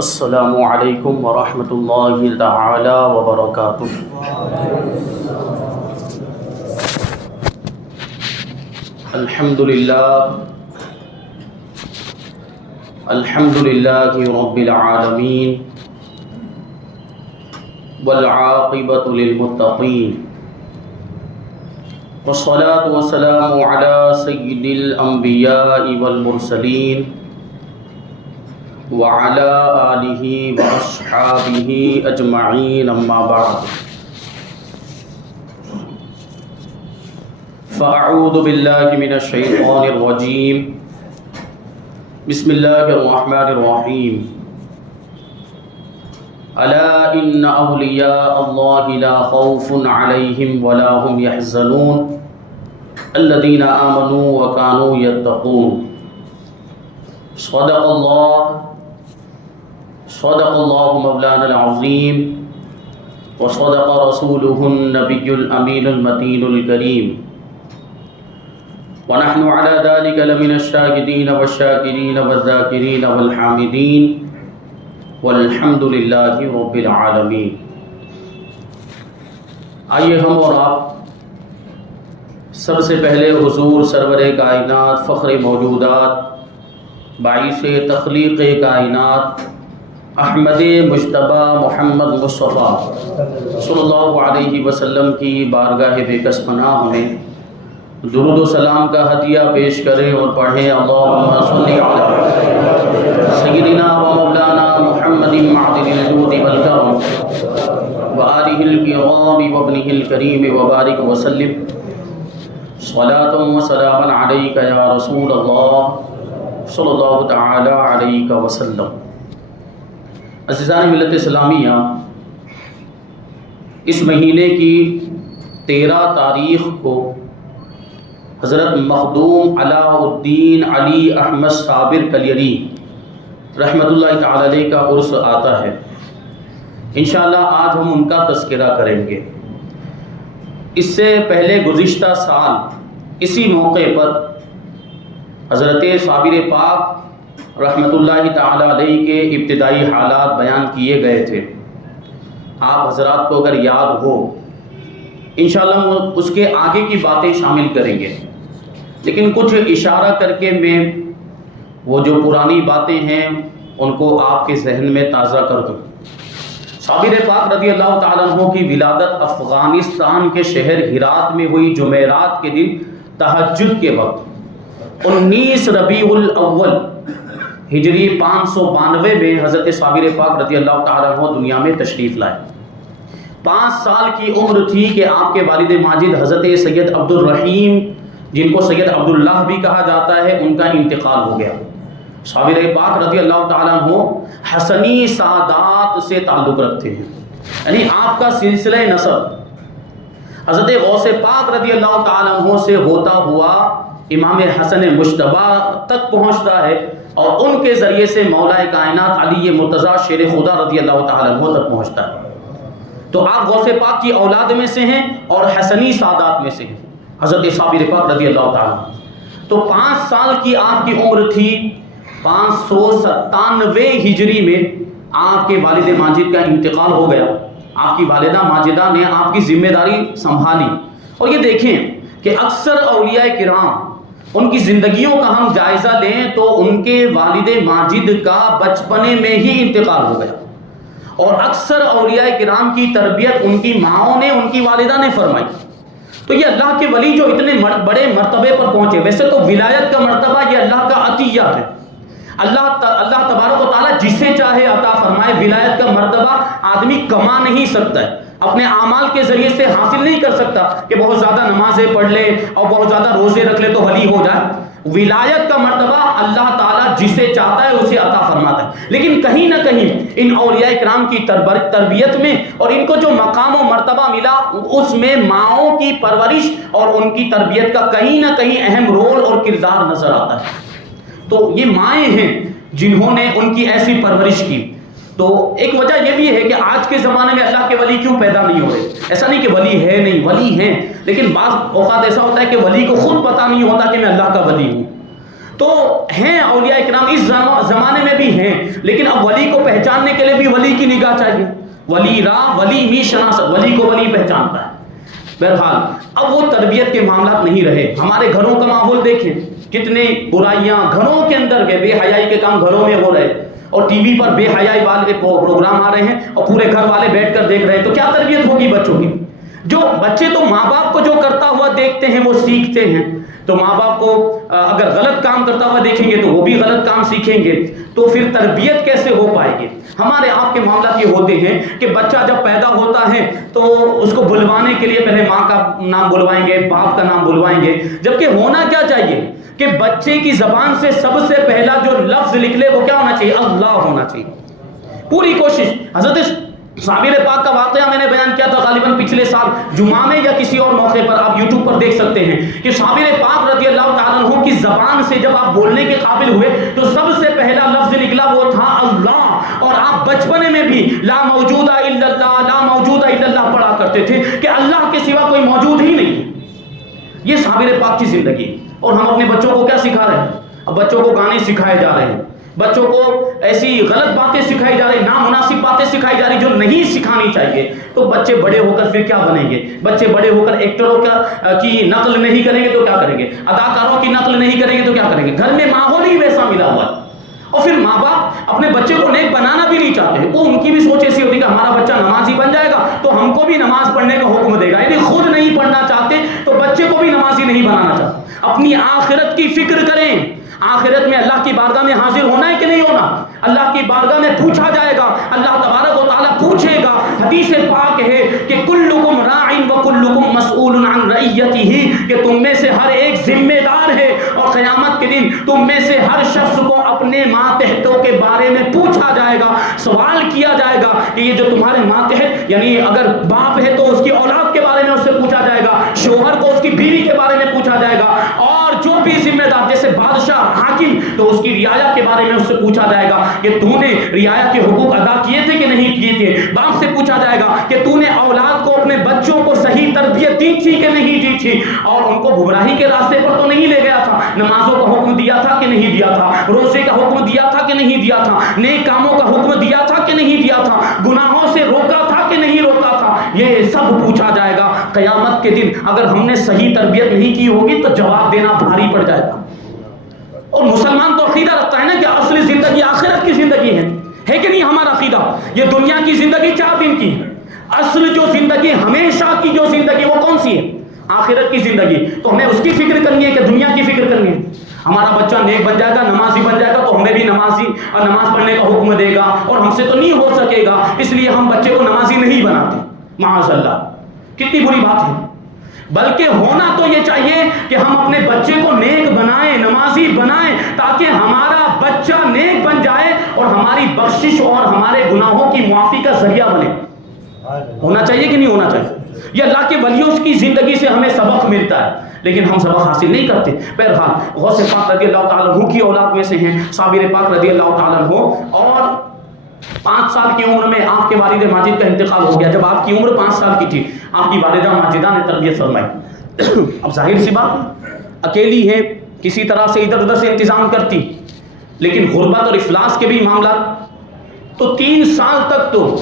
السلام علیکم ورحمۃ اللہ تعالی وبرکاتہ۔ الحمد للہ رب العالمین والعاقبۃ للمتقین والصلاة والسلام علی سید الانبیاء والمرسلین وعلى آلہ واصحابہ اجمعین، اما بعد فاعوذ باللہ من الشیطان الرجیم، بسم اللہ الرحمن الرحیم۔ الا ان اولیاء اللہ لا خوف علیہم ولا هم يحزنون الذین آمنوا وكانوا يتقون۔ صدق اللہ مولانا العظیم وصدق رسولہ النبی الامین المتین الکریم، ونحن على ذلك لمن الشاهدین والشاکرین والذاکرین والحامدین والحمد للہ رب العالمین۔ آئیے ہم اور آپ سب سے پہلے حضور سرور کائنات، فخر موجودات، باعث تخلیق کائنات، احمد مجتبی محمد مصطفیٰ صلی اللہ علیہ وسلم کی بارگاہ بے کس پناہ میں درود و سلام کا ہدیہ پیش کریں اور پڑھیں، اللہم صلی علی سیدنا و مولانا محمد معدن الجود والکرم وآلہ الکرام وابنہ الکریم وبارک وسلم، صلاۃ و سلاما علیک یا رسول اللہ صلی اللہ تعالی علیہ وسلم۔ عزیزان ملت اسلامیہ، اس مہینے کی 13 تاریخ کو حضرت مخدوم علاء الدین علی احمد صابر کلیری رحمۃ اللہ تعالی علیہ کا عرس آتا ہے۔ انشاءاللہ آج ہم ان کا تذکرہ کریں گے۔ اس سے پہلے گزشتہ سال اسی موقع پر حضرت صابر پاک رحمۃ اللہ تعالی علیہ کے ابتدائی حالات بیان کیے گئے تھے۔ آپ حضرات کو اگر یاد ہو، انشاءاللہ ہم اس کے آگے کی باتیں شامل کریں گے، لیکن کچھ اشارہ کر کے میں وہ جو پرانی باتیں ہیں ان کو آپ کے ذہن میں تازہ کر دوں۔ صابر پاک رضی اللہ تعالیٰ عنہ کی ولادت افغانستان کے شہر ہرات میں ہوئی جمعرات کے دن تہجد کے وقت 19 ربیع الاول ہجری 592 میں حضرت صابر پاک رضی اللہ تعالیٰ عنہ دنیا میں تشریف لائے۔ 5 سال کی عمر تھی کہ آپ کے والد ماجد حضرت سید عبد الرحیم، جن کو سید عبداللہ بھی کہا جاتا ہے، ان کا انتقال ہو گیا۔ صابر پاک رضی اللہ تعالیٰ عنہ حسنی سادات سے تعلق رکھتے ہیں، یعنی آپ کا سلسلہ نسب حضرت غوث پاک رضی اللہ تعالیٰ عنہ سے ہوتا ہوا امام حسن مجتبی تک پہنچتا ہے، اور ان کے ذریعے سے مولا کائنات علی مرتضیٰ شیر خدا رضی اللہ تعالیٰ عنہ تک پہنچتا ہے۔ تو آپ غوث پاک کی اولاد میں سے ہیں اور حسنی سادات میں سے ہیں، حضرت صابر پاک رضی اللہ تعالیٰ۔ تو 5 سال کی آپ کی عمر تھی، 597 ہجری میں آپ کے والد ماجد کا انتقال ہو گیا۔ آپ کی والدہ ماجدہ نے آپ کی ذمہ داری سنبھالی۔ اور یہ دیکھیں کہ اکثر اولیاء کرام، ان کی زندگیوں کا ہم جائزہ لیں تو ان کے والد ماجد کا بچپنے میں ہی انتقال ہو گیا، اور اکثر اولیاء کرام کی تربیت ان کی ماؤں نے، ان کی والدہ نے فرمائی۔ تو یہ اللہ کے ولی جو اتنے بڑے مرتبے پر پہنچے، ویسے تو ولایت کا مرتبہ یہ اللہ کا عطیہ ہے، اللہ تبارک و تعالیٰ جسے چاہے عطا فرمائے۔ ولایت کا مرتبہ آدمی کما نہیں سکتا ہے، اپنے اعمال کے ذریعے سے حاصل نہیں کر سکتا کہ بہت زیادہ نمازیں پڑھ لے اور بہت زیادہ روزے رکھ لے تو ولی ہو جائے۔ ولایت کا مرتبہ اللہ تعالیٰ جسے چاہتا ہے اسے عطا فرماتا ہے، لیکن کہیں نہ کہیں ان اولیاء کرام کی تربیت میں اور ان کو جو مقام و مرتبہ ملا، اس میں ماؤں کی پرورش اور ان کی تربیت کا کہیں نہ کہیں اہم رول اور کردار نظر آتا ہے۔ تو یہ مائیں ہیں جنہوں نے ان کی ایسی پرورش کی۔ تو ایک وجہ یہ بھی ہے کہ آج کے زمانے میں اللہ کے ولی کیوں پیدا نہیں ہو رہے؟ ایسا نہیں کہ ولی ہے نہیں، ولی ہیں، لیکن بعض اوقات ایسا ہوتا ہے کہ ولی کو خود پتہ نہیں ہوتا کہ میں اللہ کا ولی ہوں۔ تو ہیں اولیاء کرام اس زمانے میں بھی ہیں، لیکن اب ولی کو پہچاننے کے لیے بھی ولی کی نگاہ چاہیے. ولی را ولی می شناس، ولی کو ولی پہچانتا ہے. بہرحال اب وہ تربیت کے معاملات نہیں رہے. ہمارے گھروں کا ماحول دیکھیں، کتنے برائیاں گھروں کے اندر کے، بے حیائی کے کام گھروں میں ہو رہے، اور ٹی وی پر بے حیائی والے پروگرام آ رہے ہیں اور پورے گھر والے بیٹھ کر دیکھ رہے ہیں. تو کیا تربیت ہوگی بچوں کی؟ جو بچے تو ماں باپ کو جو کرتا ہوا دیکھتے ہیں وہ سیکھتے ہیں. تو ماں باپ کو اگر غلط کام کرتا ہوا دیکھیں گے تو وہ بھی غلط کام سیکھیں گے. تو پھر تربیت کیسے ہو پائے گی؟ ہمارے آپ کے معاملات یہ ہوتے ہیں کہ بچہ جب پیدا ہوتا ہے تو اس کو بلوانے کے لیے پہلے ماں کا نام بلوائیں گے، باپ کا نام بلوائیں گے، جبکہ ہونا کیا چاہیے کہ بچے کی زبان سے سب سے پہلا جو لفظ نکلے وہ کیا ہونا چاہیے؟ اللہ ہونا چاہیے. پوری کوشش. حضرت صابر پاک کا واقعہ میں نے بیان کیا تھا غالباً پچھلے سال جمعہ میں یا کسی اور موقع پر، آپ یوٹیوب پر دیکھ سکتے ہیں کہ صابر پاک رضی اللہ تعالیٰ عنہ کی زبان سے جب آپ بولنے کے قابل ہوئے تو سب سے پہلا لفظ نکلا وہ تھا اللہ. اور آپ بچپنے میں بھی لا موجود الا اللہ، لا موجود الا اللہ پڑھا کرتے تھے کہ اللہ کے سوا کوئی موجود ہی نہیں. یہ صابر پاک کی زندگی. اور ہم اپنے بچوں کو کیا سکھا رہے ہیں؟ اب بچوں کو گانے سکھائے جا رہے ہیں، بچوں کو ایسی غلط باتیں سکھائی جا رہی، نامناسب باتیں سکھائی جا رہی جو نہیں سکھانی چاہیے. تو بچے بڑے ہو کر پھر کیا بنیں گے؟ بچے بڑے ہو کر ایکٹروں کی نقل نہیں کریں گے تو کیا کریں گے؟ اداکاروں کی نقل نہیں کریں گے تو کیا کریں گے؟ گھر میں ماحول ہی ویسا ملا ہوا ہے. اور پھر ماں باپ اپنے بچے کو نیک بنانا بھی نہیں چاہتے ہیں. وہ ان کی بھی سوچ ایسی ہوتی ہے کہ ہمارا بچہ نمازی بن جائے گا تو ہم کو بھی نماز پڑھنے کا حکم دے گا. یعنی خود نہیں پڑھنا چاہتے تو بچے کو بھی نمازی نہیں بنانا چاہتے. اپنی آخرت کی فکر کریں. آخرت میں اللہ کی بارگاہ میں حاضر ہونا ہے کہ نہیں ہونا؟ اللہ کی بارگاہ میں پوچھا جائے گا. اللہ تبارک و تعالیٰ پوچھے گا. حدیث پاک ہے کہ کلکم راع و کلکم مسئول عن رعیتہ، کہ تم میں سے ہر ایک ذمہ دار ہے اور قیامت کے دن تم میں سے ہر شخص کو اپنے ماتحتوں کے بارے میں پوچھا جائے گا، سوال کیا جائے گا کہ یہ جو تمہارے ماتحت، یعنی اگر باپ ہے تو اس کی اولاد کے بارے میں اس سے پوچھا جائے گا، شوہر کو اس کی بیوی کے بارے میں پوچھا جائے گا، اور جو بھی ذمہ دار جیسے بادشاہ حاکم تو اس کی رعایا کے بارے میں اس سے پوچھا جائے گا کہ تو نے رعایا کے حقوق ادا کیے تھے کہ نہیں کیے تھے. باپ سے پوچھا جائے گا کہ تو نے اولاد کو، اپنے بچوں کو صحیح تربیت دی تھی کہ نہیں دی تھی، اور ان کو گمراہی کے راستے پر تو نہیں لے گیا تھا. نمازوں کا حکم دیا تھا کہ نہیں دیا تھا، روزے کا حکم دیا تھا کہ نہیں دیا تھا، نیک کاموں کا حکم دیا تھا کہ نہیں دیا تھا، گناہوں سے روکا تھا کہ نہیں روکا تھا. یہ سب پوچھا جائے گا قیامت کے دن. اگر ہم نے صحیح تربیت نہیں کی ہوگی تو جواب دینا بھاری پڑ جائے گا. اور مسلمان تو عقیدہ رکھتا ہے نا کہ اصلی زندگی آخرت کی زندگی ہے کہ نہیں؟ ہمارا عقیدہ یہ دنیا کی زندگی 4 دن کی ہے. اصل جو زندگی، ہمیشہ کی جو زندگی، وہ کون سی ہے؟ آخرت کی زندگی. تو ہمیں اس کی فکر کرنی ہے کہ دنیا کی فکر کرنی ہے. ہمارا بچہ نیک بن جائے گا، نمازی بن جائے گا تو ہمیں بھی نمازی اور نماز پڑھنے کا حکم دے گا، اور ہم سے تو نہیں ہو سکے گا، اس لیے ہم بچے کو نمازی نہیں بناتے. معاذ اللہ، کتنی بری بات ہے. بلکہ ہونا تو یہ چاہیے کہ ہم اپنے بچے کو نیک بنائیں، نمازی بنائیں، تاکہ ہمارا بچہ نیک بن جائے اور ہماری بخشش اور ہمارے گناہوں کی معافی کا ذریعہ بنے. ہونا چاہیے کہ نہیں ہونا چاہیے؟ یہ اللہ کے ولیوں کی زندگی سے ہمیں سبق ملتا ہے، لیکن ہم سبق حاصل نہیں کرتے. بہرحال غوث پاک رضی اللہ تعالیٰ عنہ کی اولاد میں سے ہیں صابر پاک رضی اللہ تعالیٰ عنہ، اور 5 سال کی عمر میں آپ کے والد ماجد کا انتقال ہو گیا. جب آپ کی عمر 5 سال کی تھی آپ کی والدہ ماجدہ نے تربیت فرمائی. اب ظاہر سی بات، اکیلی ہے، کسی طرح سے ادھر ادھر سے انتظام کرتی، لیکن غربت اور افلاس کے بھی معاملات. تو 3 سال تک تو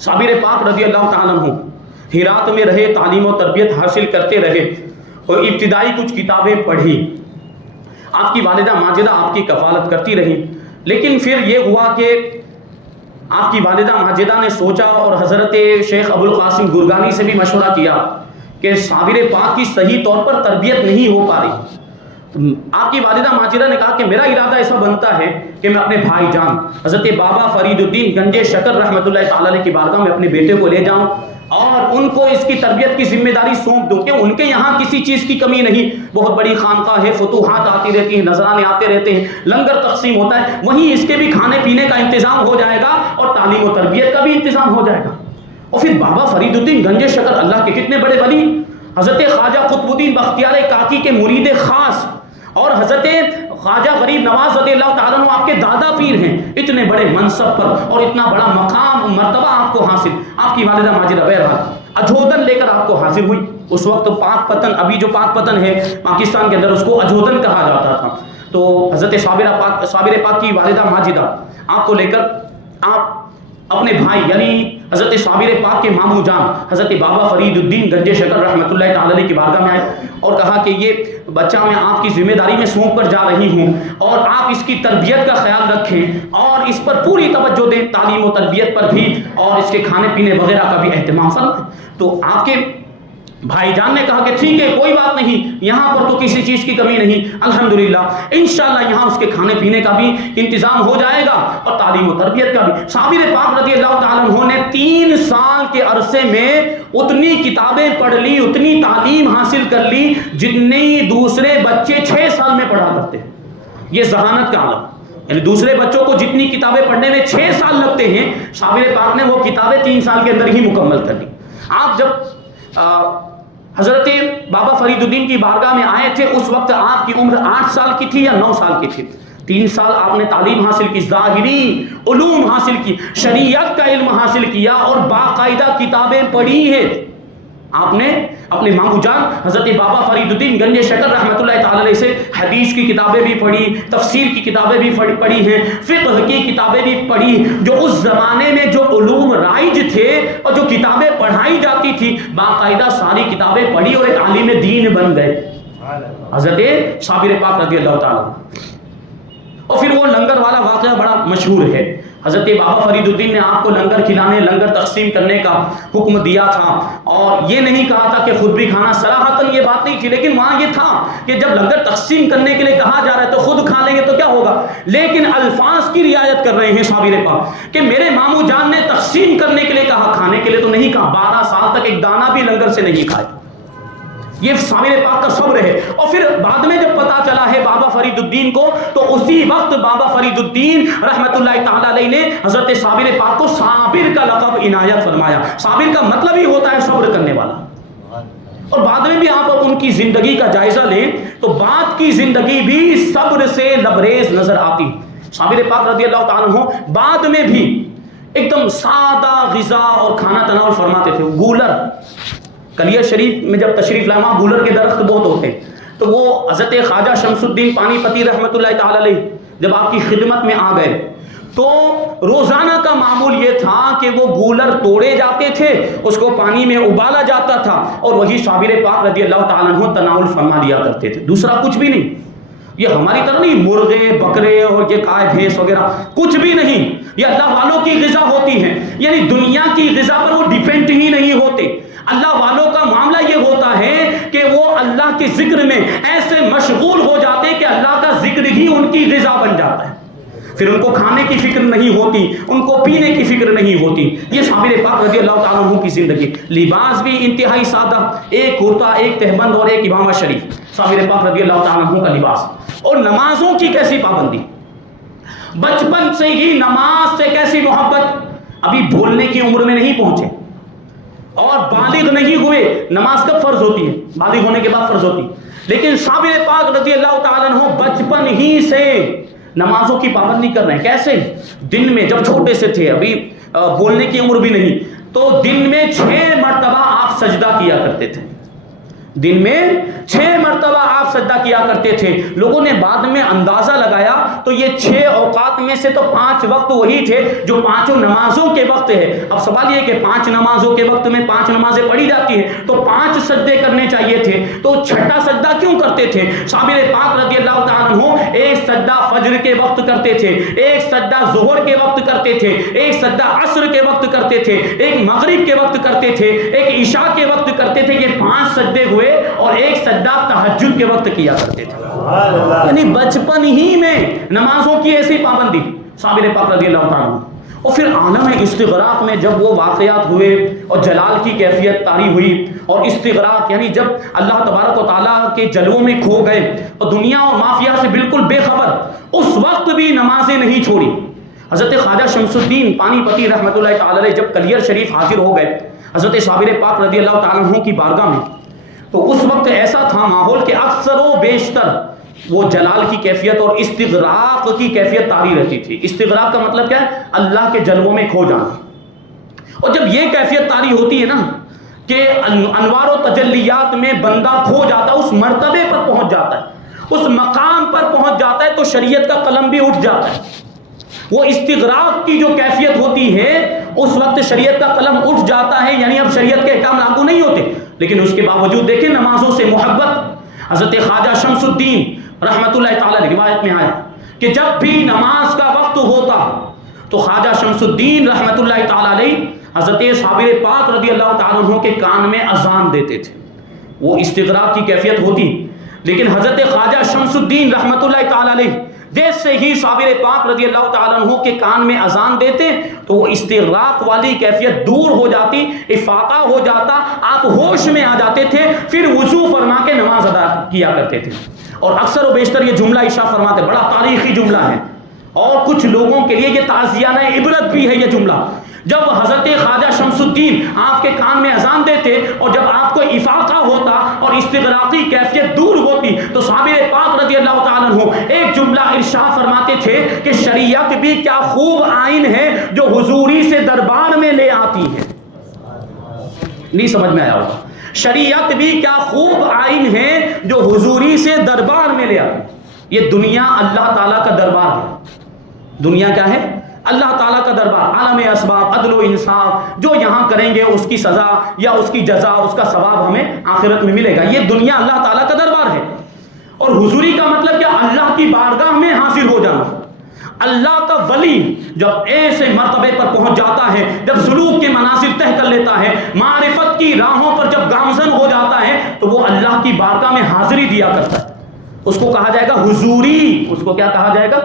صابر پاک رضی اللہ تعالیٰ عنہ ہرات میں رہے، تعلیم و تربیت حاصل کرتے رہے، اور ابتدائی کچھ کتابیں پڑھی. آپ کی والدہ ماجدہ آپ کی کفالت کرتی رہی. لیکن پھر یہ ہوا کہ آپ کی والدہ ماجدہ نے سوچا اور حضرت شیخ ابو القاسم گرگانی سے بھی مشورہ کیا کہ صابر پاک کی صحیح طور پر تربیت نہیں ہو پا رہی. آپ کی والدہ ماجدہ نے کہا کہ میرا ارادہ ایسا بنتا ہے کہ میں اپنے بھائی جان حضرت بابا فرید الدین گنج شکر رحمۃ اللہ تعالی علیہ کی بارگاہ میں اپنے بیٹے کو لے جاؤں اور ان کو اس کی تربیت کی ذمہ داری سونپ دوں کہ ان کے یہاں کسی چیز کی کمی نہیں. بہت بڑی خانقاہ ہے، فتوحات آتی رہتی ہیں، نذرانے آتے رہتے ہیں، لنگر تقسیم ہوتا ہے، وہیں اس کے بھی کھانے پینے کا انتظام ہو جائے گا اور تعلیم و تربیت کا بھی انتظام ہو جائے گا. اور پھر بابا فرید الدین گنج شکر، اللہ کے کتنے بڑے ولی، حضرت خواجہ قطب الدین بختیار کاکی کے مرید خاص، اور حضرت خواجہ غریب نواز رضی اللہ تعالیٰ عنہ آپ کے دادا پیر ہیں، اتنے بڑے منصب پر اور اتنا بڑا مقام مرتبہ آپ کو حاصل. آپ کی والدہ ماجدہ بہرحال اجودن لے کر آپ کو حاضر ہوئی. اس وقت پاک پتن، ابھی جو پاک پتن ہے پاکستان کے اندر، اس کو اجودن کہا جاتا تھا. تو حضرت صابر پاک کی والدہ ماجدہ آپ کو لے کر آپ اپنے بھائی یعنی حضرت صابر پاک کے ماموں جان حضرت بابا فرید الدین گنج شکر رحمۃ اللہ تعالی علیہ کی بارگاہ میں آئے اور کہا کہ یہ بچہ میں آپ کی ذمہ داری میں سونپ کر جا رہی ہوں اور آپ اس کی تربیت کا خیال رکھیں اور اس پر پوری توجہ دیں، تعلیم و تربیت پر بھی، اور اس کے کھانے پینے وغیرہ کا بھی اہتمام فرمائیں۔ تو آپ کے بھائی جان نے کہا کہ ٹھیک ہے کوئی بات نہیں، یہاں پر تو کسی چیز کی کمی نہیں، الحمدللہ انشاءاللہ یہاں اس کے کھانے پینے کا بھی انتظام ہو جائے گا اور تعلیم و تربیت کا بھی۔ صابر پاک رضی اللہ تعالیٰ عنہ نے 3 سال کے عرصے میں اتنی کتابیں پڑھ لی، اتنی تعلیم حاصل کر لی جتنی دوسرے بچے 6 سال میں پڑھا کرتے ہیں۔ یہ ذہانت کا عالم، یعنی دوسرے بچوں کو جتنی کتابیں پڑھنے میں 6 سال لگتے ہیں، صابر پاک نے وہ کتابیں 3 سال کے اندر ہی مکمل کر لی۔ آپ جب حضرت بابا فرید الدین کی بارگاہ میں آئے تھے اس وقت آپ کی عمر 8 سال کی تھی یا 9 سال کی تھی۔ 3 سال آپ نے تعلیم حاصل کی، ظاہری علوم حاصل کی، شریعت کا علم حاصل کیا اور باقاعدہ کتابیں پڑھی ہیں۔ آپ نے اپنے ماموں جان حضرت بابا فرید الدین گنج شکر رحمۃ اللہ تعالی علیہ سے حدیث کی کتابیں بھی پڑھی، تفسیر کی کتابیں بھی پڑھی ہیں، فقہ کی کتابیں بھی پڑھی، جو اس زمانے میں جو علوم رائج تھے اور جو کتابیں پڑھائی جاتی تھی باقاعدہ ساری کتابیں پڑھی اور ایک عالم دین بن گئے حضرت صابر پاک رضی اللہ تعالیٰ۔ اور پھر وہ لنگر والا واقعہ بڑا مشہور ہے۔ حضرت بابا فرید الدین نے آپ کو لنگر کھلانے، لنگر تقسیم کرنے کا حکم دیا تھا، اور یہ نہیں کہا تھا کہ خود بھی کھانا، صراحتاً یہ بات نہیں تھی، لیکن وہاں یہ تھا کہ جب لنگر تقسیم کرنے کے لیے کہا جا رہا ہے تو خود کھا لیں گے تو کیا ہوگا، لیکن الفاظ کی رعایت کر رہے ہیں صابر پاک کہ میرے ماموں جان نے تقسیم کرنے کے لیے کہا، کھانے کے لیے تو نہیں کہا۔ 12 سال تک ایک دانہ بھی لنگر سے نہیں کھائے۔ یہ صابر پاک کا صبر ہے۔ اور پھر بعد میں جب پتا چلا ہے بابا فرید الدین کو، تو اسی وقت بابا فرید الدین رحمت اللہ تعالی علیہ نے حضرت صابر پاک کو صابر کا لقب عنایت فرمایا۔ صابر کا مطلب ہی ہوتا ہے صبر کرنے والا۔ اور بعد میں بھی آپ ان کی زندگی کا جائزہ لیں تو بعد کی زندگی بھی صبر سے لبریز نظر آتی۔ صابر پاک رضی اللہ تعالیٰ عنہ بعد میں بھی ایک دم سادہ غذا اور کھانا تناول فرماتے تھے۔ گولر، کلیہ شریف میں جب تشریف لائے وہاں گولر کے درخت بہت ہوتے ہیں، تو وہ حضرت خواجہ شمس الدین پانی پتی رحمۃ اللہ تعالی علیہ جب آپ کی خدمت میں آ گئے تو روزانہ کا معمول یہ تھا کہ وہ گولر توڑے جاتے تھے، اس کو پانی میں ابالا جاتا تھا اور وہی صابر پاک رضی اللہ تعالیٰ عنہ تناول فرما لیا کرتے تھے، دوسرا کچھ بھی نہیں۔ یہ ہماری طرح نہیں مرغے بکرے اور یہ گائے بھینس وغیرہ کچھ بھی نہیں، یہ اللہ والوں کی غذا ہوتی ہے، یعنی دنیا کی غذا پر وہ ڈیپینڈ ہی نہیں ہوتے۔ اللہ والوں کا معاملہ یہ ہوتا ہے کہ وہ اللہ کے ذکر میں ایسے مشغول ہو جاتے کہ اللہ کا ذکر ہی ان کی غذا بن جاتا ہے، پھر ان کو کھانے کی فکر نہیں ہوتی، ان کو پینے کی فکر نہیں ہوتی۔ یہ صابر پاک رضی اللہ تعالیٰ عنہ کی زندگی۔ لباس بھی انتہائی سادہ، ایک کرتا، ایک تہبند اور ایک امامہ شریف، صابر پاک رضی اللہ تعالیٰ عنہ کا لباس۔ اور نمازوں کی کیسی پابندی، بچپن سے ہی نماز سے کیسی محبت، ابھی بھولنے کی عمر میں نہیں پہنچے اور بالغ نہیں ہوئے، نماز کب فرض ہوتی ہے؟ بالغ ہونے کے بعد فرض ہوتی ہے، لیکن صابر پاک رضی اللہ تعالیٰ عنہ بچپن ہی سے نمازوں کی پابندی کر رہے ہیں۔ کیسے؟ دن میں جب چھوٹے سے تھے، ابھی بولنے کی عمر بھی نہیں، تو دن میں 6 مرتبہ آپ سجدہ کیا کرتے تھے، دن میں 6 مرتبہ آپ سجدہ کیا کرتے تھے۔ لوگوں نے بعد میں اندازہ لگایا تو یہ 6 اوقات میں سے تو 5 وقت وہی تھے جو 5 نمازوں کے وقت ہے۔ اب سوال یہ کہ 5 نمازوں کے وقت میں 5 نمازیں پڑھی جاتی ہیں تو 5 سجدے کرنے چاہیے تھے، تو 6واں سجدہ کیوں کرتے تھے؟ صابر پاک رضی اللہ تعالیٰ عنہ ایک سجدہ فجر کے وقت کرتے تھے، ایک سجدہ ظہر کے وقت کرتے تھے، ایک سجدہ عصر کے وقت کرتے تھے، ایک مغرب کے وقت کرتے تھے، ایک عشاء کے وقت کرتے تھے۔ یہ 5 سجدے ہوئے اور ایک سجدہ تہجد کے وقت کیا کرتے تھے۔ یعنی بچپن ہی میں نمازوں کی ایسی پابندی صابر پاک رضی اللہ تعالیٰ عنہ۔ اور پھر عالم استغراق میں جب وہ واقعات ہوئے اور جلال کی کیفیت طاری ہوئی، اور استغراق یعنی جب اللہ تبارک و تعالیٰ کے جلووں میں کھو گئے اور دنیا اور مافیا سے بالکل بے خبر، اس وقت بھی نمازیں نہیں چھوڑی۔ حضرت خواجہ شمس الدین پانی پتی رحمۃ اللہ تعالی علیہ جب کلیر شریف حاضر ہو گئے حضرت صابر پاک رضی اللہ تعالیٰ عنہ کی بارگاہ میں، تو اس وقت ایسا تھا ماحول کہ اکثر و بیشتر وہ جلال کی کیفیت اور استغراق کی کیفیت طاری رہتی تھی۔ استغراق کا مطلب کیا ہے؟ اللہ کے جلووں میں کھو جانا۔ اور جب یہ کیفیت طاری ہوتی ہے نا کہ انوار و تجلیات میں بندہ کھو جاتا ہے، اس مرتبے پر پہنچ جاتا ہے، اس مقام پر پہنچ جاتا ہے تو شریعت کا قلم بھی اٹھ جاتا ہے. وہ استغراق کی جو کیفیت ہوتی ہے اس وقت شریعت کا قلم اٹھ جاتا ہے، یعنی اب شریعت کے احکام لاگو نہیں ہوتے. لیکن اس کے باوجود دیکھیں نمازوں سے محبت. حضرت خواجہ شمس الدین رحمۃ اللہ تعالی روایت میں آیا کہ جب بھی نماز کا وقت ہوتا تو خواجہ شمس الدین رحمۃ اللہ تعالی علیہ حضرت صابر پاک رضی اللہ تعالیٰ عنہ کے کان میں اذان دیتے تھے. وہ استغراق کی کیفیت ہوتی، لیکن حضرت خواجہ شمس الدین رحمۃ اللہ تعالی علیہ جیسے ہی صابر پاک رضی اللہ تعالیٰ عنہ کے کان میں اذان دیتے تو وہ استغراق والی کیفیت دور ہو جاتی، افاقہ ہو جاتا، آپ ہوش میں آ جاتے تھے، پھر وضو فرما کے نماز ادا کیا کرتے تھے. اور اکثر و بیشتر یہ جملہ ارشاد فرماتے، بڑا تاریخی جملہ ہے اور کچھ لوگوں کے لیے یہ تعزیانہ عبرت بھی ہے یہ جملہ. جب حضرت خواجہ شمس الدین آپ کے کان میں اذان دیتے اور جب آپ کو افاقہ ہوتا اور استغراقی کیفیت دور ہوتی تو صابر پاک رضی اللہ تعالیٰ عنہ ایک جملہ ارشاد فرماتے تھے کہ شریعت بھی کیا خوب آئین ہے جو حضوری سے دربار میں لے آتی ہے. نہیں سمجھ میں آیا ہوگا. شریعت بھی کیا خوب آئین ہے جو حضوری سے دربار میں لے آتی. یہ دنیا اللہ تعالیٰ کا دربار ہے. دنیا کیا ہے؟ اللہ تعالیٰ کا دربار. عالم اسباب، عدل و انصاف، جو یہاں کریں گے اس کی سزا یا اس کی جزا، اس کا ثواب ہمیں آخرت میں ملے گا. یہ دنیا اللہ تعالیٰ کا دربار ہے. اور حضوری کا مطلب کیا؟ اللہ کی بارگاہ میں حاضر ہو جانا. اللہ کا ولی جب ایسے مرتبے پر پہنچ جاتا ہے، جب سلوک کے منازل طے کر لیتا ہے، معرفت کی راہوں پر جب گامزن ہو جاتا ہے تو وہ اللہ کی بارگاہ میں حاضری دیا کرتا ہے. اس کو کہا جائے گا حضوری. اس کو کیا کہا جائے گا؟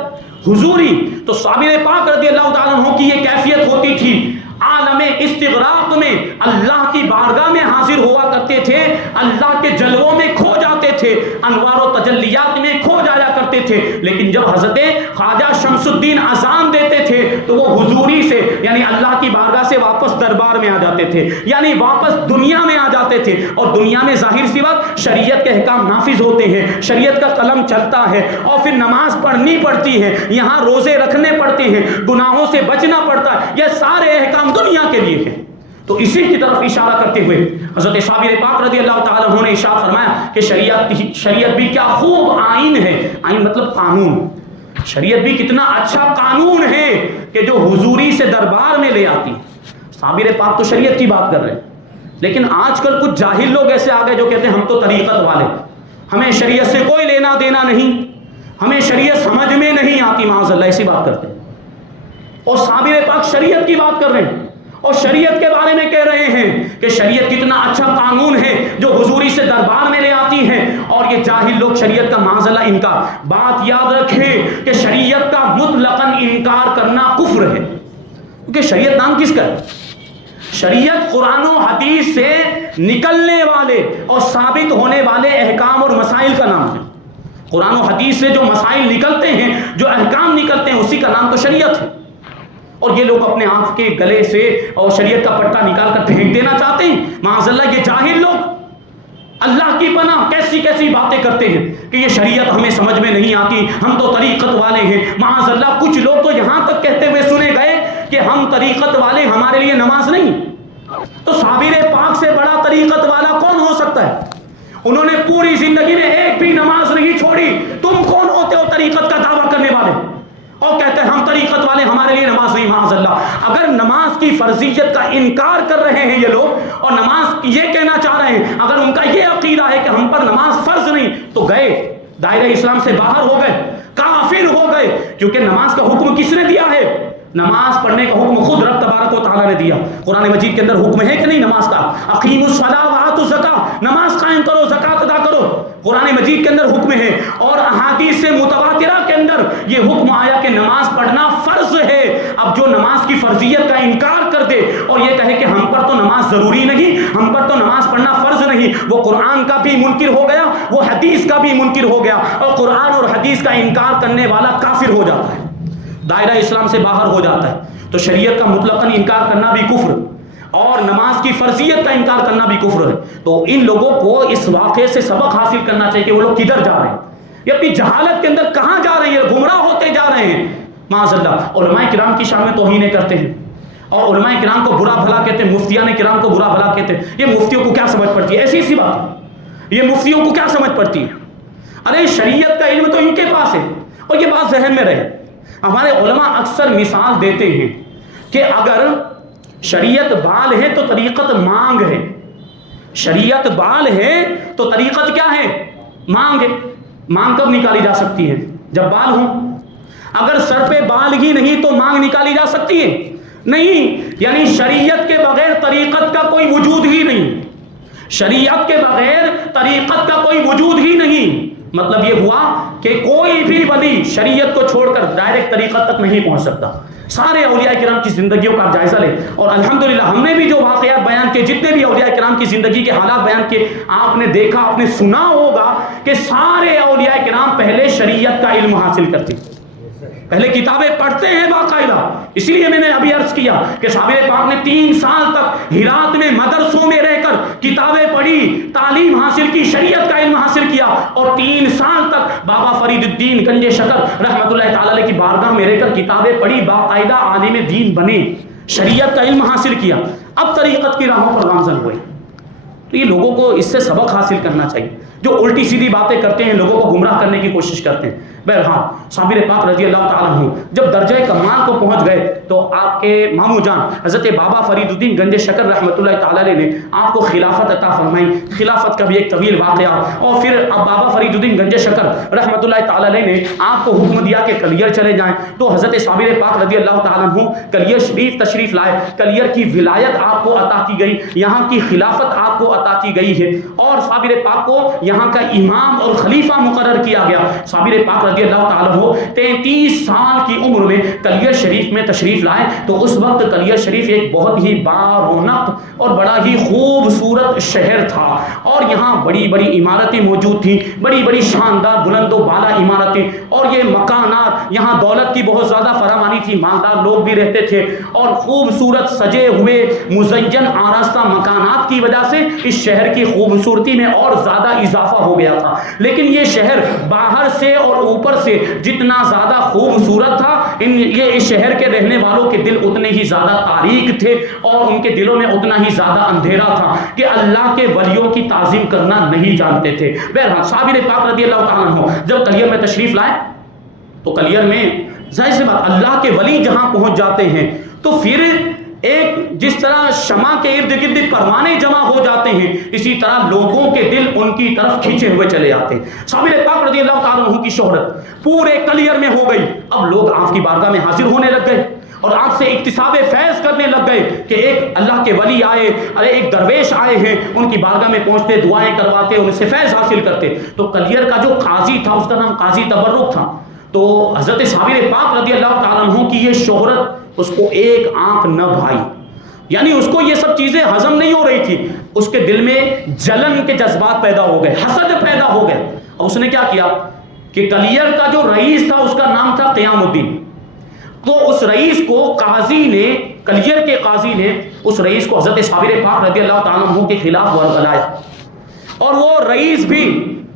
حضوری. تو صابر پاک رضی اللہ تعالیٰ عنہ کی یہ کیفیت ہوتی تھی، عالم استغراق میں اللہ کی بارگاہ میں حاضر ہوا کرتے تھے، اللہ کے جلووں میں کھو جاتے تھے، انوار و تجلیات میں کھو جایا کرتے تھے. لیکن جب حضرت خواجہ شمس الدین اذان دیتے تھے تو وہ حضوری سے یعنی اللہ کی بارگاہ سے واپس دربار میں آ جاتے تھے، یعنی واپس دنیا میں آ جاتے تھے. اور دنیا میں ظاہر سی بات شریعت کے احکام نافذ ہوتے ہیں، شریعت کا قلم چلتا ہے اور پھر نماز پڑھنی پڑتی ہے، یہاں روزے رکھنے پڑتے ہیں، گناہوں سے بچنا پڑتا ہے. یہ سارے احکام دنیا کے لیے ہے. تو اسی کی طرف اشارہ کرتے ہوئے حضرت صابر پاک رضی اللہ تعالیٰ عنہ نے ارشاد فرمایا کہ شریعت بھی کیا خوب آئین ہے. آئین مطلب قانون. شریعت بھی کتنا اچھا قانون ہے کہ جو حضوری سے دربار میں لے آتی. صابر پاک تو شریعت کی بات کر رہے ہیں، لیکن آج کل کچھ جاہل لوگ ایسے آ گئے جو کہتے ہیں ہم تو طریقت والے، ہمیں شریعت سے کوئی لینا دینا نہیں، ہمیں شریعت سمجھ میں نہیں آتی. معاذ اللہ ایسی بات کرتے ہیں. اور صابر پاک شریعت کی بات کر رہے ہیں اور شریعت کے بارے میں کہہ رہے ہیں کہ شریعت کتنا اچھا قانون ہے جو حضوری سے دربار میں لے آتی ہے. اور یہ جاہل لوگ شریعت کا معاذ اللہ انکار. بات یاد رکھیں کہ شریعت کا مطلقاً انکار کرنا کفر ہے، کیونکہ شریعت نام کس کا ہے؟ شریعت قرآن و حدیث سے نکلنے والے اور ثابت ہونے والے احکام اور مسائل کا نام ہے. قرآن و حدیث سے جو مسائل نکلتے ہیں، جو احکام نکلتے ہیں، اسی کا نام تو شریعت ہے. اور یہ لوگ اپنے آنکھ کے گلے سے اور شریعت کا پٹا نکال کر پھینک دینا چاہتے ہیں. معاذ اللہ یہ جاہل لوگ اللہ کی پناہ کیسی کیسی باتیں کرتے ہیں کہ یہ شریعت ہمیں سمجھ میں نہیں آتی، ہم تو طریقت والے ہیں. معاذ اللہ کچھ لوگ تو یہاں تک کہتے ہوئے سنے گئے کہ ہم طریقت والے، ہمارے لیے نماز نہیں. تو صابر پاک سے بڑا طریقت والا کون ہو سکتا ہے؟ انہوں نے پوری زندگی میں ایک بھی نماز نہیں چھوڑی. تم کون ہوتے ہو طریقت کا دعویٰ کرنے والے؟ اور کہتے ہیں ہم طریقت والے، ہمارے لیے نماز نہیں. معاذ اللہ اگر نماز کی فرضیت کا انکار کر رہے ہیں یہ لوگ اور نماز یہ کہنا چاہ رہے ہیں، اگر ان کا یہ عقیدہ ہے کہ ہم پر نماز فرض نہیں، تو گئے دائرہ اسلام سے باہر ہو گئے، کافر ہو گئے. کیونکہ نماز کا حکم کس نے دیا ہے؟ نماز پڑھنے کا حکم خود رب تبارک و تعالیٰ نے دیا. قرآن مجید کے اندر حکم ہے کہ نہیں نماز کا؟ اقیموا الصلاۃ وآتوا الزکاۃ، نماز قائم کرو، زکات ادا کرو. قرآن مجید کے اندر حکم ہے. اور احادیث سے متواترہ کے اندر یہ حکم آیا کہ نماز پڑھنا فرض ہے. اب جو نماز کی فرضیت کا انکار کر دے اور یہ کہے کہ ہم پر تو نماز ضروری نہیں، ہم پر تو نماز پڑھنا فرض نہیں، وہ قرآن کا بھی منکر ہو گیا، وہ حدیث کا بھی منکر ہو گیا. اور قرآن اور حدیث کا انکار کرنے والا کافر ہو جاتا ہے، دائرہ اسلام سے باہر ہو جاتا ہے. تو شریعت کا مطلقاً انکار کرنا بھی کفر اور نماز کی فرضیت کا انکار کرنا بھی کفر ہے. تو ان لوگوں کو اس واقعے سے سبق حاصل کرنا چاہیے کہ وہ لوگ کدھر جا رہے ہیں، یہ اپنی جہالت کے اندر کہاں جا رہے ہیں، گمراہ ہوتے جا رہے ہیں. معاذ اللہ علماء کرام کی شان میں توہین کرتے ہیں اور علماء کرام کو برا بھلا کہتے ہیں، مفتیان کرام کو برا بھلا کہتے ہیں. یہ مفتیوں کو کیا سمجھ پڑتی ہے؟ ایسی سی بات ہے، یہ مفتیوں کو کیا سمجھ پڑتی ہے؟ ارے شریعت کا علم تو ان کے پاس ہے. اور یہ بات ذہن میں رہے، ہمارے علماء اکثر مثال دیتے ہیں کہ اگر شریعت بال ہے تو طریقت مانگ ہے. شریعت بال ہے تو طریقت کیا ہے؟ مانگ ہے. مانگ کب نکالی جا سکتی ہے؟ جب بال ہوں. اگر سر پہ بال ہی نہیں تو مانگ نکالی جا سکتی ہے؟ نہیں. یعنی شریعت کے بغیر طریقت کا کوئی وجود ہی نہیں. شریعت کے بغیر طریقت کا کوئی وجود ہی نہیں. مطلب یہ ہوا کہ کوئی بھی ولی شریعت کو چھوڑ کر ڈائریکٹ طریقت تک نہیں پہنچ سکتا. سارے اولیاء کرام کی زندگیوں کا جائزہ لیں، اور الحمدللہ ہم نے بھی جو واقعات بیان کیے، جتنے بھی اولیاء کرام کی زندگی کے حالات بیان کیے، آپ نے دیکھا، آپ نے سنا ہوگا کہ سارے اولیاء کرام پہلے شریعت کا علم حاصل کرتے، پہلے کتابیں پڑھتے ہیں باقاعدہ. اسی لیے میں نے ابھی عرض کیا کہ صابر پاک نے 3 سال تک ہرات میں مدرسوں میں رہ کر کتابیں پڑھی، تعلیم حاصل کی، شریعت کا علم حاصل کیا، اور 3 سال تک بابا فرید الدین گنج شکر رحمۃ اللہ تعالی علیہ کی بارگاہ میں رہ کر کتابیں پڑھی، باقاعدہ عالم دین بنے، شریعت کا علم حاصل کیا، اب طریقت کی راہوں پر گامزن ہوئے. تو یہ لوگوں کو اس سے سبق حاصل کرنا چاہیے. جو الٹی سیدھی باتیں کرتے ہیں، لوگوں کو گمراہ کرنے کی کوشش کرتے ہیں. بہرحال صابر پاک رضی اللہ تعالیٰ عنہ جب درجہ کمال کو پہنچ گئے تو آپ کے مامو جان حضرت بابا فرید الدین گنج شکر رحمۃ اللہ تعالیٰ علیہ نے آپ کو خلافت عطا فرمائی. خلافت کا بھی ایک طویل واقعہ. اور پھر اب بابا فرید الدین گنج شکر رحمۃ اللہ تعالیٰ علیہ نے آپ کو حکم دیا کہ کلیر چلے جائیں. تو حضرت صابر پاک رضی اللہ تعالیٰ عنہ کلیر شریف تشریف لائے. کلیر کی ولایت آپ کو عطا کی گئی، یہاں کی خلافت آپ کو عطا کی گئی ہے، اور صابر پاک کو یہاں کا امام اور خلیفہ مقرر کیا گیا. صابر پاک رضی اللہ تعالیٰ عنہ 33 سال کی عمر میں کلیر شریف میں تشریف لائے. تو اس وقت کلیر شریف ایک بہت ہی بارونق اور بڑا ہی خوبصورت شہر تھا، اور یہاں بڑی بڑی عمارتیں موجود تھیں، بڑی بڑی شاندار بلند و بالا عمارتیں. اور یہ مکانات، یہاں دولت کی بہت زیادہ فراوانی تھی، مالدار لوگ بھی رہتے تھے، اور خوبصورت سجے ہوئے مزین آراستہ مکانات کی وجہ سے اس شہر کی خوبصورتی میں اور زیادہ اضافہ ہو گیا تھا. لیکن یہ شہر باہر سے اور اوپر سے جتنا زیادہ خوبصورت تھا، یہ اس شہر کے رہنے والوں کے دل اتنے ہی زیادہ تاریک تھے، اور ان کے دلوں میں اتنا ہی زیادہ اندھیرا تھا کہ اللہ کے ولیوں کی تعظیم کرنا نہیں جانتے تھے. بہرحال صابر پاک رضی اللہ تعالیٰ عنہ جب کلیر میں تشریف لائے تو کلیر میں ظاہر سی بات اللہ کے ولی جہاں پہنچ جاتے ہیں تو پھر ایک جس طرح شمع کے ارد گرد پروانے جمع ہو جاتے ہیں، اسی طرح لوگوں کے دل ان کی طرف کھینچے ہوئے چلے جاتے ہیں. صابر پاک رضی اللہ تعالیٰ عنہ کی شہرت پورے کلیر میں ہو گئی. اب لوگ آپ کی بارگاہ میں حاضر ہونے لگ گئے اور آپ سے اکتساب فیض کرنے لگ گئے کہ ایک اللہ کے ولی آئے، ارے ایک درویش آئے ہیں، ان کی بارگاہ میں پہنچتے، دعائیں کرواتے، ان سے فیض حاصل کرتے. تو کلیر کا جو قاضی تھا اس کا نام قاضی تبرک تھا. تو حضرت صابر پاک رضی اللہ تعالیٰ عنہ کی یہ شہرت اس کو ایک آنکھ نہ بھائی، یعنی اس کو یہ سب چیزیں ہضم نہیں ہو رہی تھی. اس کے دل میں جلن کے جذبات پیدا ہو گئے، حسد پیدا ہو گئے. اور اس نے کیا کیا کہ کلیر کا جو رئیس تھا اس کا نام تھا قیام الدین. تو اس رئیس کو قاضی نے، کلیر کے قاضی نے اس رئیس کو حضرت صابر پاک رضی اللہ تعالیٰ عنہ کے خلاف ورگلایا، اور وہ رئیس بھی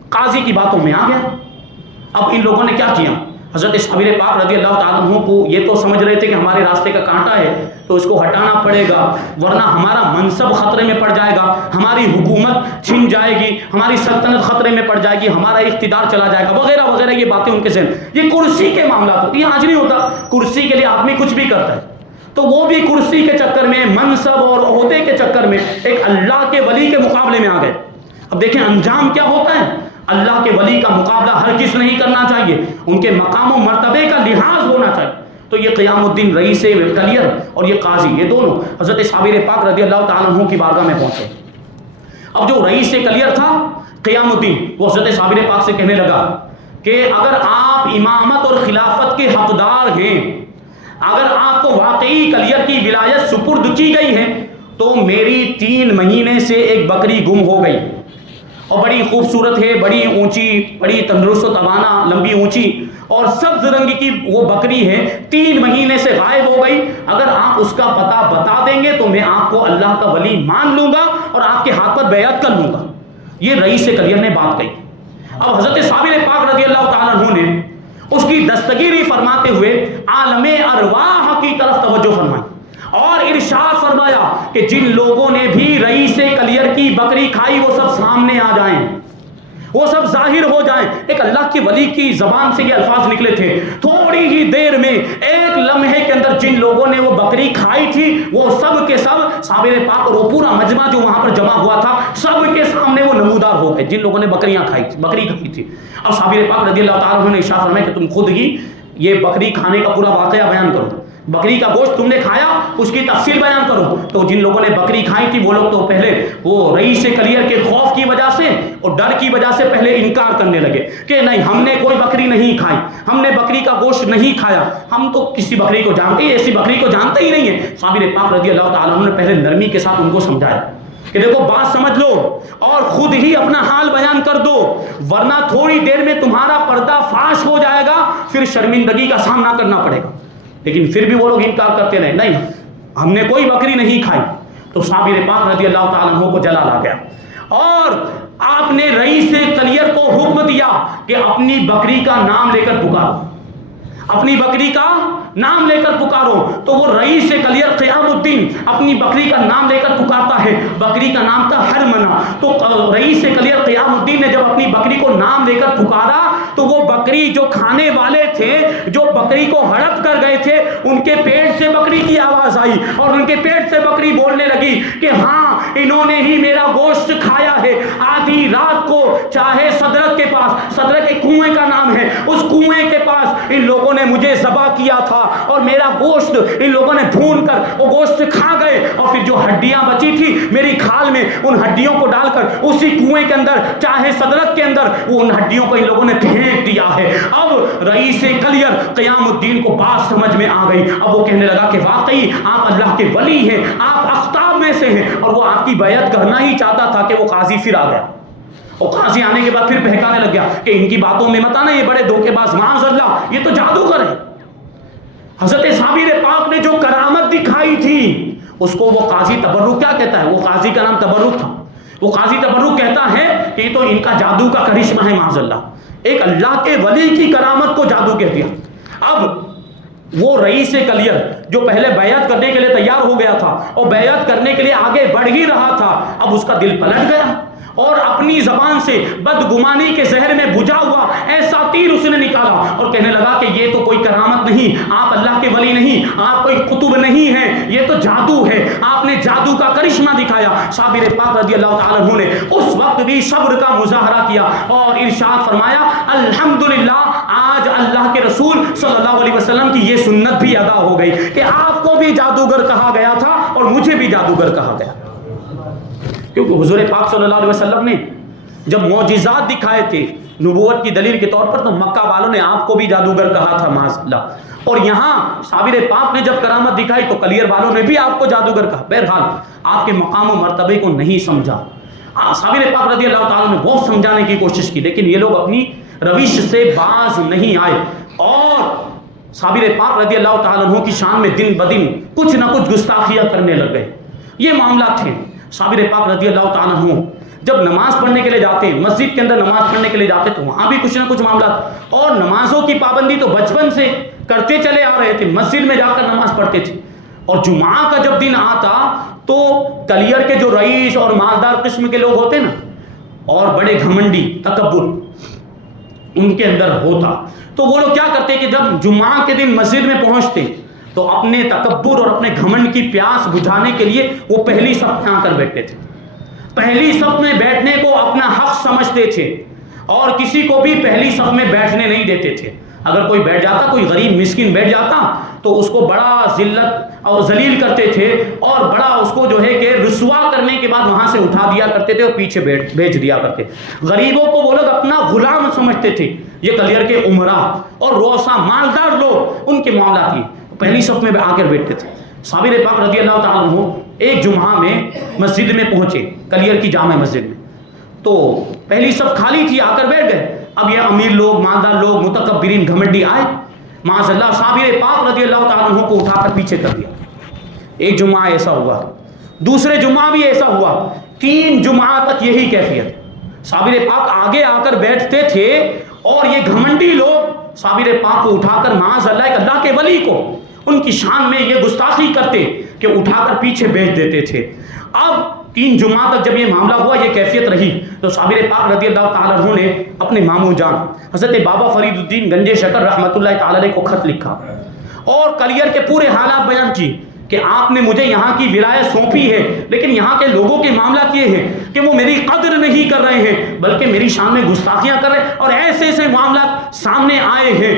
قاضی کی باتوں میں آ گیا. اب ان لوگوں نے کیا کیا، حضرت صابر پاک رضی اللہ تعالیٰ عنہ کو یہ تو سمجھ رہے تھے کہ ہمارے راستے کا کانٹا ہے تو اس کو ہٹانا پڑے گا، ورنہ ہمارا منصب خطرے میں پڑ جائے گا، ہماری حکومت چھن جائے گی، ہماری سلطنت خطرے میں پڑ جائے گی، ہمارا اقتدار چلا جائے گا، وغیرہ وغیرہ. یہ باتیں ان کے ذہن، یہ کرسی کے معاملات ہوتی ہیں. آج نہیں ہوتا، کرسی کے لیے آدمی کچھ بھی کرتا ہے. تو وہ بھی کرسی کے چکر میں، منصب اور عہدے کے چکر میں ایک اللہ کے ولی کے مقابلے میں آ گئے. اب دیکھیں انجام کیا ہوتا ہے. اللہ کے ولی کا مقابلہ ہر کس نہیں کرنا چاہیے، ان کے مقام و مرتبے کا لحاظ ہونا چاہیے. تو یہ قیام الدین رئیس کلیر اور یہ قاضی، یہ دونوں حضرت صابر پاک رضی اللہ تعالیٰ عنہ کی بارگاہ میں پہنچے. اب جو رئیس کلیر تھا قیام الدین، وہ حضرت صابر پاک سے کہنے لگا کہ اگر آپ امامت اور خلافت کے حقدار ہیں، اگر آپ کو واقعی کلیر کی ولایت سپرد کی گئی ہے تو میری 3 مہینے سے ایک بکری گم ہو گئی، اور بڑی خوبصورت ہے، بڑی اونچی، بڑی تندرست و توانا، لمبی اونچی اور سبز رنگ کی وہ بکری ہے، 3 مہینے سے غائب ہو گئی. اگر آپ اس کا پتہ بتا دیں گے تو میں آپ کو اللہ کا ولی مان لوں گا اور آپ کے ہاتھ پر بیعت کر لوں گا. یہ رئیس کلیر نے بات کہی. اب حضرت صابر پاک رضی اللہ تعالیٰ عنہ نے اس کی دستگیری فرماتے ہوئے عالم ارواح کی طرف توجہ فرمائی اور ارشاد فرمایا کہ جن لوگوں نے بھی رئیس کلیر کی بکری کھائی وہ سب سامنے آ جائیں. وہ سب ظاہر ہو جائیں۔ ایک اللہ کی ولی کی زبان سے یہ الفاظ نکلے تھے، تھوڑی ہی دیر میں، ایک لمحے کے اندر جن لوگوں نے وہ بکری کھائی تھی وہ سب کے سب صابر پاک اور وہ پورا مجمع جو وہاں پر جمع ہوا تھا سب کے سامنے وہ نمودار ہو گئے، جن لوگوں نے بکری کھائی تھی۔ اب صابر پاک رضی اللہ تعالیٰ عنہ نے ارشاد فرمایا کہ تم خود ہی یہ بکری کھانے کا پورا واقعہ بیان کرو، بکری کا گوشت تم نے کھایا اس کی تفصیل بیان کرو۔ تو جن لوگوں نے بکری کھائی تھی وہ لوگ تو پہلے وہ رئیس کلیر کے خوف کی وجہ سے اور ڈر کی وجہ سے پہلے انکار کرنے لگے کہ نہیں، ہم نے کوئی بکری نہیں کھائی، ہم نے بکری کا گوشت نہیں کھایا، ہم تو کسی بکری کو جانتے ہی ایسی بکری کو جانتے ہی نہیں ہے۔ صابر پاک رضی اللہ تعالیٰ عنہ نے پہلے نرمی کے ساتھ ان کو سمجھایا کہ دیکھو بات سمجھ لو اور خود ہی اپنا حال بیان کر دو، ورنہ تھوڑی دیر میں تمہارا پردہ فاش ہو جائے گا، پھر شرمندگی کا سامنا کرنا پڑے گا۔ لیکن پھر بھی وہ لوگ انکار کرتے رہے، نہیں ہم نے کوئی بکری نہیں کھائی۔ تو صابر پاک رضی اللہ تعالیٰ عنہ کو جلال آ گیا اور آپ نے رئیس کلیر کو حکم دیا کہ اپنی بکری کا نام لے کر پکارو، اپنی بکری کا نام لے کر پکارو۔ تو وہ رئیس کلیر قیام الدین اپنی بکری کا نام لے کر پکارتا ہے، بکری کا نام تھا ہرمنا۔ تو رئیس کلیر قیام الدین نے جب اپنی بکری کو نام لے کر پکارا تو وہ بکری جو کھانے والے تھے، جو بکری کو ہڑپ کر گئے تھے، ان کے پیٹ سے بکری کی آواز آئی اور ان کے پیٹ سے بکری بولنے لگی کہ ہاں انہوں نے ہی میرا گوشت کھایا ہے۔ آدھی رات کو چاہے صدرک کے پاس، صدرک ایک کنویں کا نام ہے، اس کنویں کے پاس ان لوگوں نے مجھے ذبح کیا تھا اور میرا گوشت ان لوگوں نے بھون کر وہ گوشت کھا گئے، اور پھر جو ہڈیاں بچی تھی میری کھال میں ان ہڈیوں کو ڈال کر اسی کنویں کے اندر چاہے صدرک کے اندر وہ ان ہڈیوں کو ان لوگوں نے پھینک دیا ہے۔ اب رئیس کلیر قیام الدین کو بات سمجھ میں آ گئی۔ اب وہ کہنے لگا کہ واقعی آپ اللہ کے ولی ہیں، آپ اقطاب میں سے ہیں، اور وہ آپ کی بیعت کرنا ہی چاہتا تھا کہ وہ قاضی پھر آ گیا، اور قاضی آنے کے بعد پھر بہکانے لگ گیا کہ ان کی باتوں میں مت آنا، یہ بڑے دھوکے باز، معاذ اللہ یہ تو جادوگر ہے۔ حضرت صابر پاک نے جو کرامت دکھائی تھی اس کو وہ قاضی تبرک کیا کہتا ہے، وہ قاضی کا نام تبرک تھا، وہ قاضی تبرک کہتا ہے کہ یہ تو ان کا جادو کا کرشمہ ہے، معاذ اللہ، ایک اللہ کے ولی کی کرامت کو جادو کہہ دیا۔ اب وہ رئیس کلیر جو پہلے بیعت کرنے کے لیے تیار ہو گیا تھا اور بیعت کرنے کے لیے آگے بڑھ ہی رہا تھا، اب اس کا دل پلٹ گیا اور اپنی زبان سے بدگمانی کے زہر میں بجھا ہوا ایسا تیر اس نے نکالا اور کہنے لگا کہ یہ تو کوئی کرامت نہیں، آپ اللہ کے ولی نہیں، آپ کوئی قطب نہیں ہیں، یہ تو جادو ہے، آپ نے جادو کا کرشمہ دکھایا۔ صابر پاک رضی اللہ تعالیٰ عنہ نے اس وقت بھی صبر کا مظاہرہ کیا اور ارشاد فرمایا الحمدللہ آج اللہ کے رسول صلی اللہ علیہ وسلم کی یہ سنت بھی ادا ہو گئی کہ آپ کو بھی جادوگر کہا گیا تھا اور مجھے بھی جادوگر کہا گیا، کیونکہ حضور پاک صلی اللہ علیہ وسلم نے جب معجزات دکھائے تھے نبوت کی دلیل کے طور پر تو مکہ والوں نے آپ کو بھی جادوگر کہا تھا، معاذ اللہ، اور یہاں صابر پاک نے جب کرامت دکھائی تو کلیر والوں نے بھی آپ کو جادوگر کہا۔ بہرحال آپ کے مقام و مرتبے کو نہیں سمجھا، صابر پاک رضی اللہ تعالیٰ نے بہت سمجھانے کی کوشش کی لیکن یہ لوگ اپنی روش سے باز نہیں آئے اور صابر پاک رضی اللہ تعالیٰ عنہ کی شان میں دن بدن کچھ نہ کچھ گستاخیاں کرنے لگ گئے۔ یہ معاملات تھے۔ صابر پاک رضی اللہ تعالیٰ عنہ جب نماز پڑھنے کے لیے جاتے ہیں، مسجد کے اندر نماز پڑھنے کے لیے جاتے تو وہاں بھی کچھ نہ کچھ معاملات، اور نمازوں کی پابندی تو بچپن سے کرتے چلے آ رہے تھے، مسجد میں جا کر نماز پڑھتے تھے، اور جمعہ کا جب دن آتا تو کلیر کے جو رئیس اور مالدار قسم کے لوگ ہوتے نا اور بڑے گھمنڈی تکبر ان کے اندر ہوتا، تو وہ لوگ کیا کرتے کہ جب جمعہ کے دن مسجد میں پہنچتے تو اپنے تکبر اور اپنے گھمنڈ کی پیاس بجھانے کے لیے وہ پہلی صف میں آ کر بیٹھتے تھے، پہلی صف میں بیٹھنے کو اپنا حق سمجھتے تھے اور کسی کو بھی پہلی صف میں بیٹھنے نہیں دیتے تھے۔ اگر کوئی بیٹھ جاتا، کوئی غریب مسکین بیٹھ جاتا تو اس کو بڑا ذلت اور ذلیل کرتے تھے اور بڑا اس کو جو ہے کہ رسوا کرنے کے بعد وہاں سے اٹھا دیا کرتے تھے اور پیچھے بھیج دیا کرتے۔ غریبوں کو وہ لوگ اپنا غلام سمجھتے تھے۔ یہ کلیر کے عمرا اور روسا مالدار لوگ ان کے معاملات ہی پہلی صف میں آ کر بیٹھتے تھے۔ صابر پاک رضی اللہ تعالیٰ عنہ ایک جمعہ میں مسجد میں پہنچے، کلیر کی جامع مسجد میں، تو پہلی صف خالی تھی، آ کر بیٹھ گئے۔ اب یہ امیر لوگ، مالدار لوگ، متکبرین گھمنڈی آئے، معاذ اللہ صابر پاک رضی اللہ تعالیٰ عنہ کو اٹھا کر پیچھے کر دیا۔ ایک جمعہ ایسا ہوا، دوسرے جمعہ بھی ایسا ہوا، 3 جمعہ تک یہی کیفیت۔ صابر پاک آگے آ کر بیٹھتے تھے اور یہ گھمنڈی لوگ صابر پاک کو اٹھا کر معاذ اللہ ایک اللہ کے ولی کو ان کی شان میں یہ گستاخی کرتے کہ اٹھا کر پیچھے بھیج دیتے تھے۔ اب 3 جمعہ تک جب یہ معاملہ ہوا، یہ کیفیت رہی، تو صابر پاک رضی اللہ تعالیٰ عنہ نے اپنے ماموں جان حضرت بابا فرید الدین گنج شکر رحمۃ اللہ تعالیٰ علیہ کو خط لکھا اور کلیئر کے پورے حالات بیان کیے کہ آپ نے مجھے یہاں کی ولایت سونپی ہے، لیکن یہاں کے لوگوں کے معاملات یہ ہیں کہ وہ میری قدر نہیں کر رہے ہیں، بلکہ میری شان میں گستاخیاں کر رہے ہیں، اور ایسے ایسے معاملات سامنے آئے ہیں۔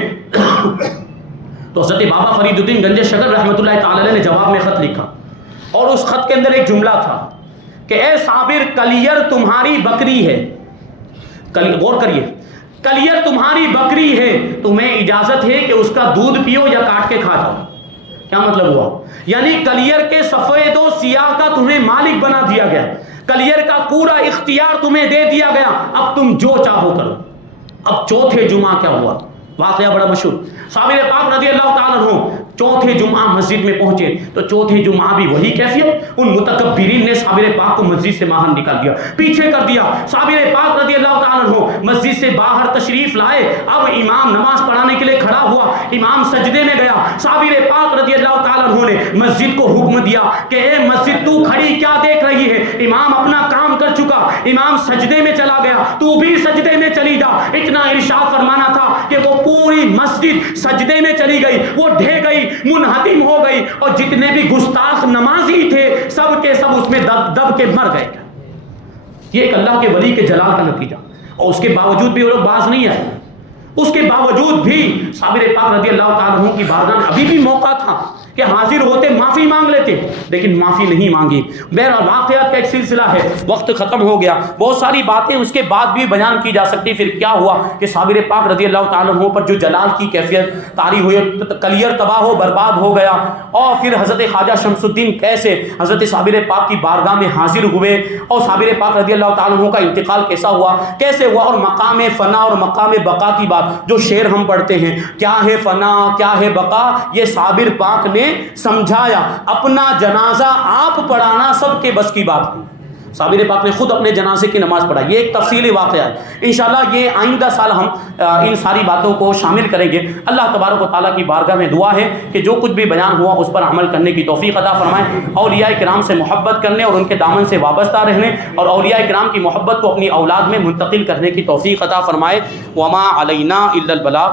تو حضرت بابا فرید الدین گنج شکر رحمۃ اللہ تعالیٰ علیہ نے جواب میں خط لکھا، اور اس خط کے اندر ایک جملہ تھا کہ اے صابر، کلیئر تمہاری بکری ہے، غور کریے، کلیئر تمہاری بکری ہے، تمہیں اجازت ہے کہ اس کا دودھ پیو یا کاٹ کے کھا جاؤ۔ کیا مطلب ہوا؟ یعنی کلیئر کے سفید و سیاہ کا تمہیں مالک بنا دیا گیا، کلیئر کا پورا اختیار تمہیں دے دیا گیا، اب تم جو چاہو کرو۔ اب چوتھے جمعہ کیا ہوا؟ واقعہ بڑا مشہور، صابر پاک رضی اللہ تعالیٰ عنہ چوتھے جمعہ مسجد میں پہنچے تو چوتھے جمعہ بھی وہی کیفیت، ان متکبرین نے صابر پاک کو مسجد سے باہر نکال دیا، پیچھے کر دیا۔ صابر پاک رضی اللہ تعالیٰ عنہ مسجد سے باہر تشریف لائے، اب امام نماز پڑھانے کے لیے کھڑا ہوا، امام سجدے میں گیا، صابر پاک رضی اللہ تعالیٰ عنہ نے مسجد کو حکم دیا کہ اے مسجد تو کھڑی کیا دیکھ رہی ہے؟ امام اپنا کام کر چکا، امام سجدے میں چلا گیا، تو بھی سجدے میں چلی جا۔ اتنا ارشاد فرمانا تھا کہ وہ پوری مسجد سجدے میں چلی گئی، وہ ڈھے گئی، منہدم ہو گئی، اور جتنے بھی گستاخ نمازی تھے سب کے سب اس میں دب کے مر گئے۔ یہ ایک اللہ کے ولی کے جلال کا نتیجہ، اور اس کے باوجود بھی وہ لوگ باز نہیں آئے، اس کے باوجود بھی صابر پاک رضی اللہ تعالیٰ عنہ کی بارگاہ میں ابھی بھی موقع تھا کہ حاضر ہوتے معافی مانگ لیتے، لیکن معافی نہیں مانگی۔ بہرحال واقعات کا ایک سلسلہ ہے، وقت ختم ہو گیا، بہت ساری باتیں اس کے بعد بھی بیان کی جا سکتی۔ پھر کیا ہوا کہ صابر پاک رضی اللہ تعالیٰ عنہ پر جو جلال کی کیفیت طاری ہوئی، کلیئر تباہ و برباد ہو گیا، اور پھر حضرت خواجہ شمس الدین کیسے حضرت صابر پاک کی بارگاہ میں حاضر ہوئے، اور صابر پاک رضی اللہ تعالیٰ عنہ کا انتقال کیسا ہوا، کیسے ہوا، اور مقام فنا اور مقام بقا کی بات، جو شعر ہم پڑھتے ہیں، کیا ہے فنا کیا ہے بقا، یہ صابر پاک نے سمجھایا۔ اپنا جنازہ آپ پڑھانا سب کے بس کی بات نہیں، صابر پاک نے خود اپنے جنازے کی نماز پڑھائی۔ یہ ایک تفصیلی واقعہ ہے، انشاءاللہ یہ آئندہ سال ہم ان ساری باتوں کو شامل کریں گے۔ اللہ تبارک و تعالیٰ کی بارگاہ میں دعا ہے کہ جو کچھ بھی بیان ہوا اس پر عمل کرنے کی توفیق عطا فرمائے، اولیاء کرام سے محبت کرنے اور ان کے دامن سے وابستہ رہنے، اور اولیاء کرام کی محبت کو اپنی اولاد میں منتقل کرنے کی توفیق عطا فرمائے۔ وما علینا الا البلاغ۔